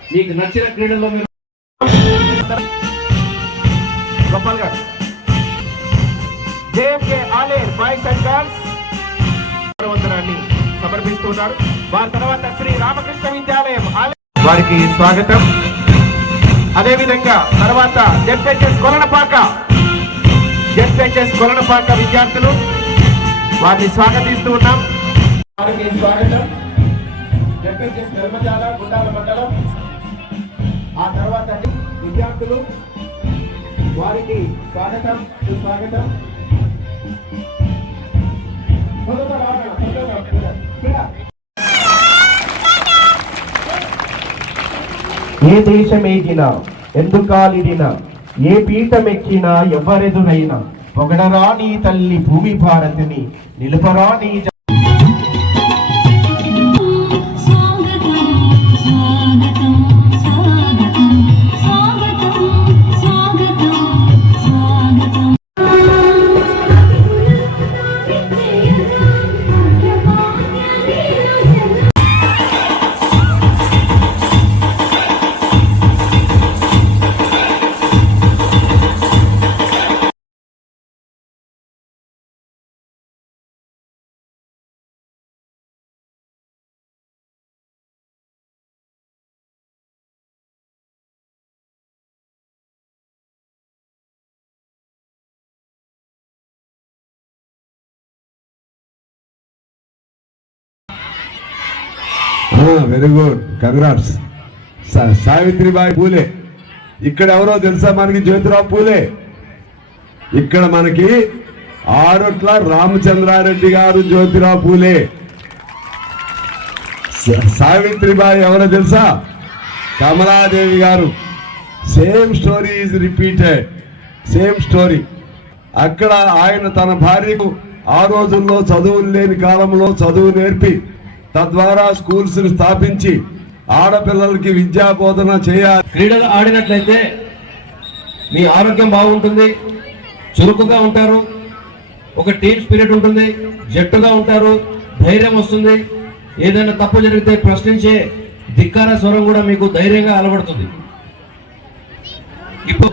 మీకు నచ్చిన క్రీడల్లో మీరు Gopal garu. J M K Aler boys and girls వందనాన్ని సమర్పిస్తున్నారు. వారి తర్వాత శ్రీ రామకృష్ణ విద్యాలయం వారికి స్వాగతం. అదేవిధంగా తర్వాత జెడ్హెచ్ఎస్ కొలనపాక. జెడ్హెచ్ఎస్ కొలనపాక విద్యార్థులు వారిని స్వాగతిస్తూ ఉన్నాం. వారికి స్వాగతం. జెడ్హెచ్ఎస్ నిర్మజాల గుండాల మండలం. ఆ తర్వాత విద్యార్థులు వారికి స్వాగతం సుస్వాగతం. తొందరగా రావాలి, ఏ దేశమేగినా ఎందుకాలిడినా ఏ పీఠమెక్కినా ఎవరెదురైనా పొగడరా నీ తల్లి భూమి భారతిని నిలుపరా very good. Congrats. Savitribai Phule. ఇక్కడ ఎవరో తెలుసా మనకి? జ్యోతిరావు పూలే. ఇక్కడ మనకి ఆరుట్ల రామచంద్రారెడ్డి గారు జ్యోతిరావు పూలే. సావిత్రిబాయి ఎవరో తెలుసా? Kamaladevi garu. Same story is repeated. Same story. అక్కడ ఆయన తన భార్యకు ఆ రోజుల్లో చదువులు లేని కాలంలో చదువు నేర్పి తద్వారా స్కూల్స్ని స్థాపించి ఆడపిల్లలకి విద్యా బోధన చేయాలి. క్రీడలు ఆడినట్లయితే మీ ఆరోగ్యం బాగుంటుంది చురుకుగా ఉంటారు ఒక టీమ్ స్పిరిట్ ఉంటుంది జట్టుగా ఉంటారు ధైర్యం వస్తుంది. ఏదైనా తప్పు జరిగితే ప్రశ్నించే ధిక్కార స్వరం కూడా మీకు ధైర్యంగా అలవడుతుంది. ఇప్పుడు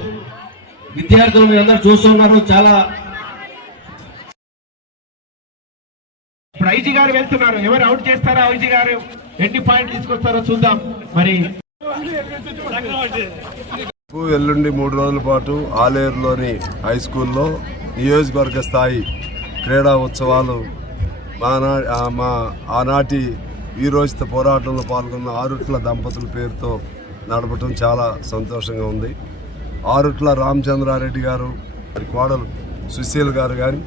విద్యార్థులు మీరు అందరూ చూస్తున్నారు చాలా ఇప్పుడు ఐజీ గారు వెళ్తున్నారు. ఎవరు అవుట్ చేస్తారా ఐజీ గారు? ఎన్ని పాయింట్ తీసుకొస్తారో చూద్దాం. మరి ఎల్లుండి మూడు రోజుల పాటు ఆలేరులోని హై స్కూల్లో నియోజకవర్గ స్థాయి క్రీడా ఉత్సవాలు మా నా- మా ఆనాటి వీరోచిత పోరాటంలో పాల్గొన్న ఆరుట్ల దంపతుల పేరుతో నడపటం చాలా సంతోషంగా ఉంది. ఆరుట్ల రామచంద్రారెడ్డి గారు వారి కోడలు సుశీల్ గారు కానీ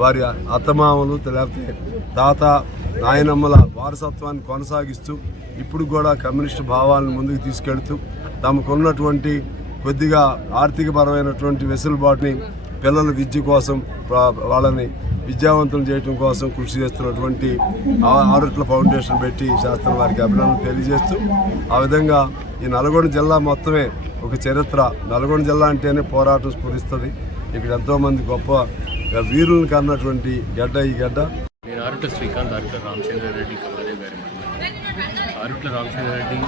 వారి అత్తమామలు లేకపోతే తాత నాయనమ్మల వారసత్వాన్ని కొనసాగిస్తూ ఇప్పుడు కూడా కమ్యూనిస్టు భావాలను ముందుకు తీసుకెళ్తూ తమకున్నటువంటి కొద్దిగా ఆర్థికపరమైనటువంటి వెసులుబాటుని పిల్లల విద్య కోసం వాళ్ళని విద్యావంతులు చేయడం కోసం కృషి చేస్తున్నటువంటి ఆరుట్ల ఫౌండేషన్ పెట్టి శాస్త్రం వారికి అభినందనలు తెలియజేస్తూ ఆ విధంగా ఈ నల్గొండ జిల్లా మొత్తమే ఒక చరిత్ర. నల్గొండ జిల్లా అంటేనే పోరాటం స్ఫురిస్తుంది. ఇక్కడ ఎంతోమంది గొప్ప వీరులను కన్నటువంటి గడ్డ ఈ గడ్డ. నేను అరుట్ల శ్రీకాంత్ ఆరుట్ల రామచంద్రారెడ్డి కమలాదేవి గారి అరుట్ల రామచంద్ర రామచంద్రారెడ్డి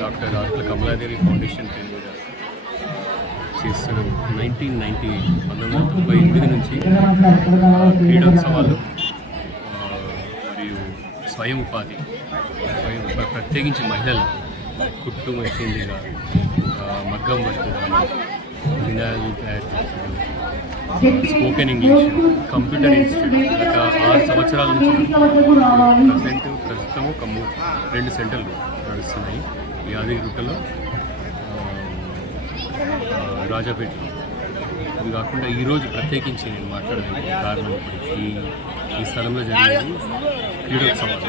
డాక్టర్ అరుట్ల కమలాదేవి ఫౌండేషన్ పేరు మీద చేస్తున్న నైన్టీన్ నైన్టీ పంతొమ్మిది వందల తొంభై ఎనిమిది నుంచి క్రీడోత్సవాలు మరియు స్వయం ఉపాధి స్వయం ప్రత్యేకించి మహిళలు కుట్టు మెషిన్లుగా మగ్గం వర్క్ తయారు చేస్తున్నారు స్పోకెన్ ఇంగ్లీష్ కంప్యూటర్ ఇన్స్టిట్యూట్ గత ఆరు సంవత్సరాల నుంచి ప్రజెంట్ ప్రస్తుతం ఒక రెండు సెంటర్లు నడుస్తున్నాయి. యాదగిరిగుట్టలో రాజాపేటలో ఇది కాకుండా ఈరోజు ప్రత్యేకించి నేను మాట్లాడడానికి కారణం ఈ ఈ స్థలంలో జరిగేది క్రీడోత్సవాలు.